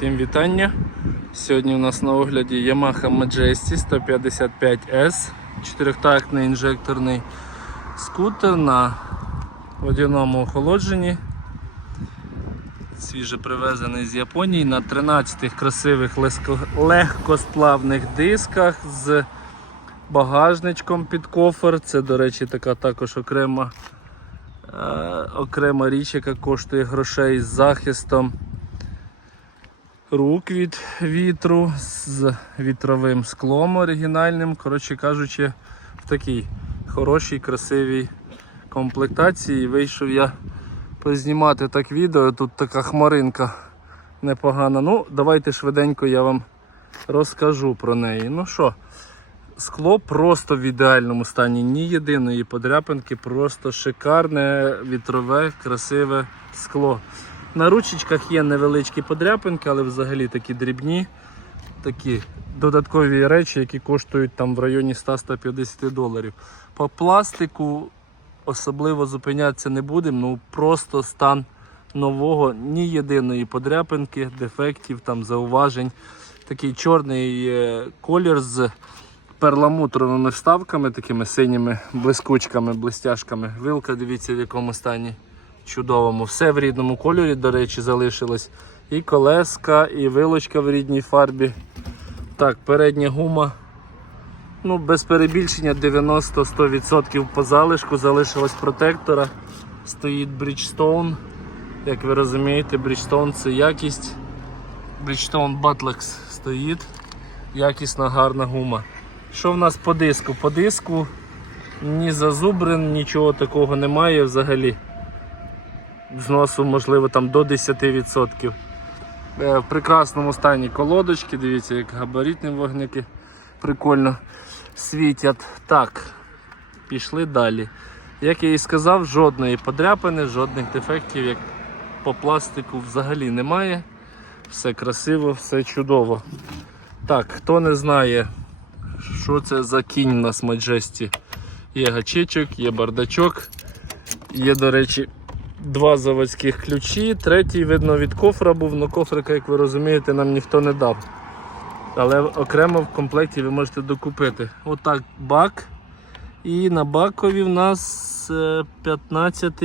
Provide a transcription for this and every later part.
Всім вітання. Сьогодні у нас на огляді Yamaha Majesty 155S, чотирьохтактний інжекторний скутер на водяному охолодженні. Свіже привезений з Японії на 13 красивих легкосплавних дисках з багажничком під кофер. Це, до речі, така також окрема, е, окрема річ, яка коштує грошей з захистом рук від вітру з вітровим склом оригінальним. Коротше кажучи, в такій хорошій, красивій комплектації. Вийшов я познімати так відео. Тут така хмаринка непогана. Ну, давайте швиденько я вам розкажу про неї. Ну що, скло просто в ідеальному стані. Ні єдиної подряпинки, просто шикарне, вітрове, красиве скло. На ручечках є невеличкі подряпинки, але взагалі такі дрібні, такі додаткові речі, які коштують там в районі 100-150 доларів. По пластику особливо зупинятися не будемо, ну просто стан нового, ні єдиної подряпинки, дефектів, там зауважень. Такий чорний е, колір з перламутровими вставками, такими синіми блискучками, блистяшками. Вилка, дивіться, в якому стані чудовому. Все в рідному кольорі, до речі, залишилось. І колеска, і вилочка в рідній фарбі. Так, передня гума. Ну, без перебільшення 90-100% по залишку. Залишилось протектора. Стоїть Bridgestone. Як ви розумієте, Bridgestone це якість. Bridgestone Battlex стоїть. Якісна гарна гума. Що в нас по диску? По диску ні зазубрин, нічого такого немає взагалі зносу, можливо, там до 10%. Е, В прекрасному стані колодочки, дивіться, як габаритні вогники прикольно світять. Так, пішли далі. Як я і сказав, жодної подряпини, жодних дефектів, як по пластику взагалі немає. Все красиво, все чудово. Так, хто не знає, що це за кінь у нас Маджесті. Є гачечок, є бардачок, є, до речі, два заводських ключі, третій, видно, від кофра був, але кофрика, як ви розумієте, нам ніхто не дав. Але окремо в комплекті ви можете докупити. Отак бак. І на бакові в нас е, 15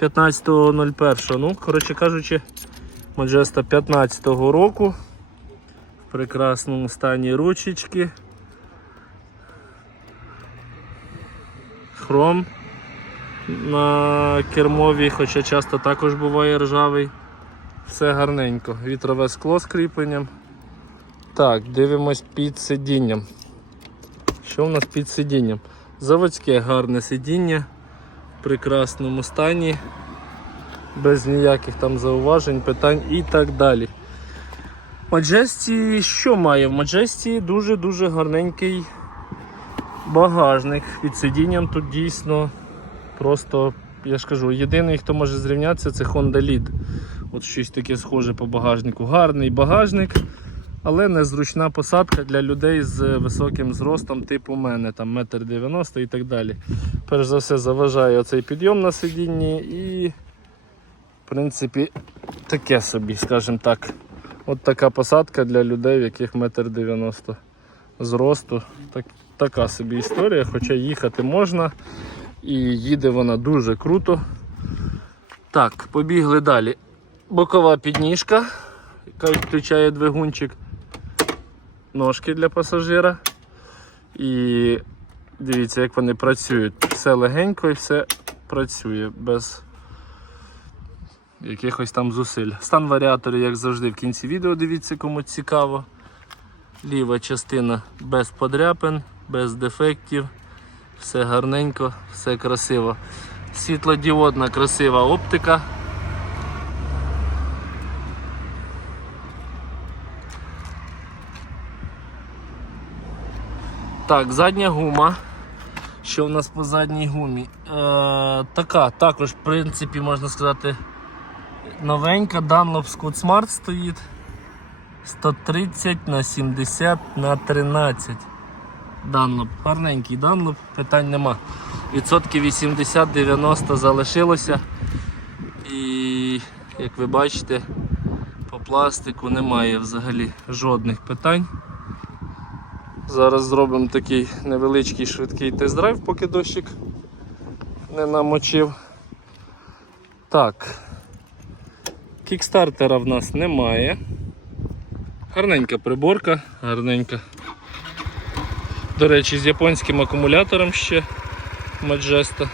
15.01. Ну, коротше кажучи, Маджеста 15-го року. В прекрасному стані ручечки. Хром на кермовій, хоча часто також буває ржавий. Все гарненько. Вітрове скло з кріпленням. Так, дивимось під сидінням. Що в нас під сидінням? Заводське гарне сидіння в прекрасному стані, без ніяких там зауважень, питань і так далі. Маджесті що має? В Маджесті дуже-дуже гарненький багажник. Під сидінням тут дійсно Просто, я ж кажу, єдиний, хто може зрівнятися, це Honda Lead. От щось таке схоже по багажнику. Гарний багажник, але незручна посадка для людей з високим зростом, типу мене, там 1,90 м і так далі. Перш за все, заважає оцей підйом на сидінні і, в принципі, таке собі, скажімо так. От така посадка для людей, в яких 1,90 м зросту. Так, така собі історія, хоча їхати можна. І їде вона дуже круто. Так, побігли далі. Бокова підніжка, яка відключає двигунчик, ножки для пасажира. І дивіться, як вони працюють. Все легенько і все працює без якихось там зусиль. Стан варіаторів, як завжди, в кінці відео дивіться, кому цікаво. Ліва частина без подряпин, без дефектів. Все гарненько, все красиво. Світлодіодна красива оптика. Так, задня гума. Що в нас по задній гумі? Е, така, також, в принципі, можна сказати, новенька. Dunlop Scott Smart стоїть. 130 на 70 на 13. Данлоп, гарненький данлоп, питань нема. Відсотків 80-90 залишилося. І як ви бачите, По пластику немає взагалі жодних питань. Зараз зробимо такий невеличкий швидкий тест-драйв, поки дощик не намочив. Так. Кікстартера в нас немає. Гарненька приборка, гарненька. До речі, з японським акумулятором ще Маджеста.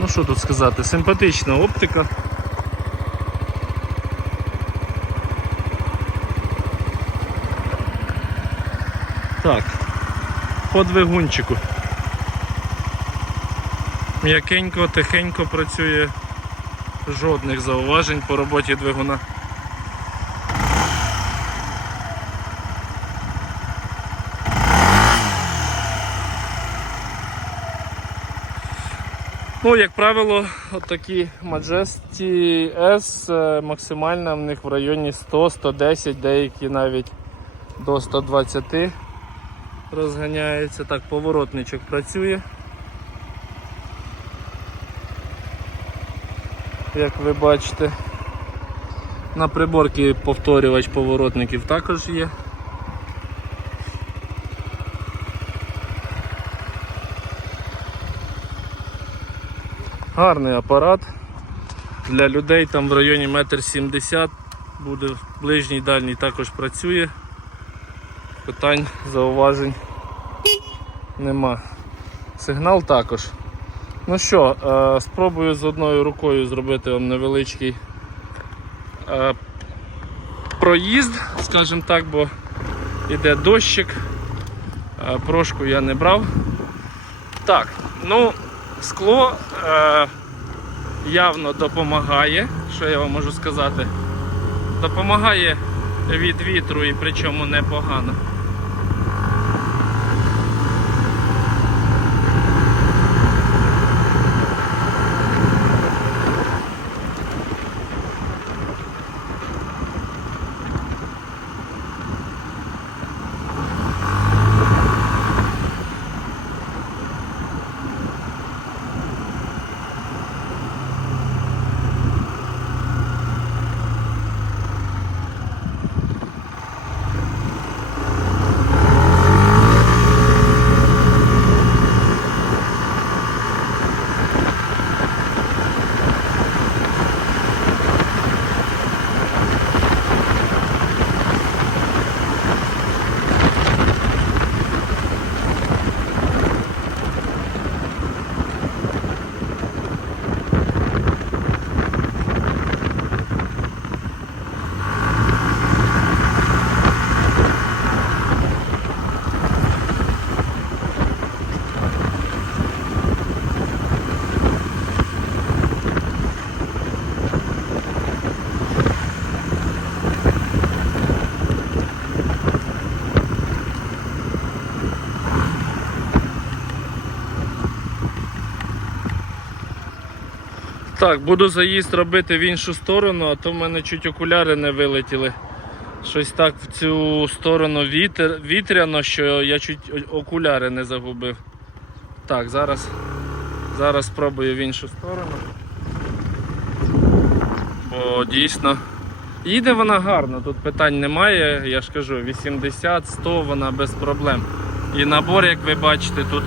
Ну що тут сказати, симпатична оптика. Так, по двигунчику. М'якенько, тихенько працює, жодних зауважень по роботі двигуна. Ну, як правило, такі Majesty S е, максимальна в них в районі 100-110, деякі навіть до 120 розганяється. Так, поворотничок працює. Як ви бачите, на приборці повторювач поворотників також є. Гарний апарат. Для людей там в районі 1,70 м буде ближній дальній також працює. Питань, зауважень нема. Сигнал також. Ну що, е, спробую з одною рукою зробити вам невеличкий е, проїзд, скажімо так, бо йде дощик. Е, Прошку я не брав. Так, ну, скло явно допомагає, що я вам можу сказати. Допомагає від вітру і причому непогано. Так, буду заїзд робити в іншу сторону, а то в мене чуть окуляри не вилетіли. Щось так в цю сторону вітер, вітряно, що я чуть окуляри не загубив. Так, зараз, зараз спробую в іншу сторону. Бо дійсно. Їде вона гарно, тут питань немає, я ж кажу, 80-100 вона без проблем. І набор, як ви бачите, тут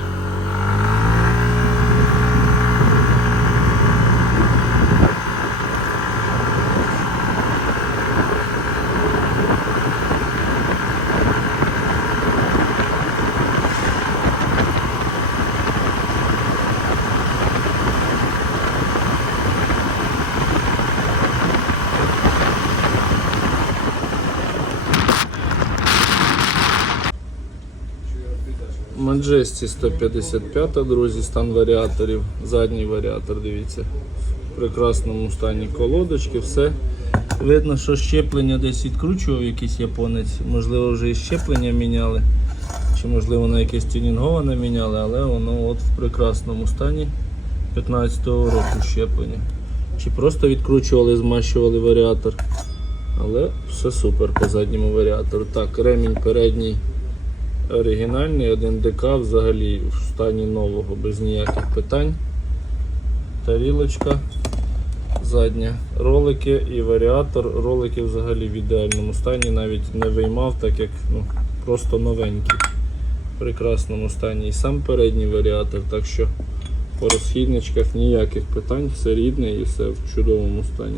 Маджесті 155, друзі, стан варіаторів. Задній варіатор, дивіться. В прекрасному стані колодочки, все. Видно, що щеплення десь відкручував якийсь японець. Можливо, вже і щеплення міняли. Чи можливо на якесь тюнінговане міняли, але воно от в прекрасному стані 15-го року щеплення. Чи просто відкручували, змащували варіатор. Але все супер по задньому варіатору. Так, ремінь передній оригінальний, один ДК взагалі в стані нового, без ніяких питань. Тарілочка задня, ролики і варіатор. Ролики взагалі в ідеальному стані, навіть не виймав, так як ну, просто новенький. В прекрасному стані. І сам передній варіатор, так що по розхідничках ніяких питань, все рідне і все в чудовому стані.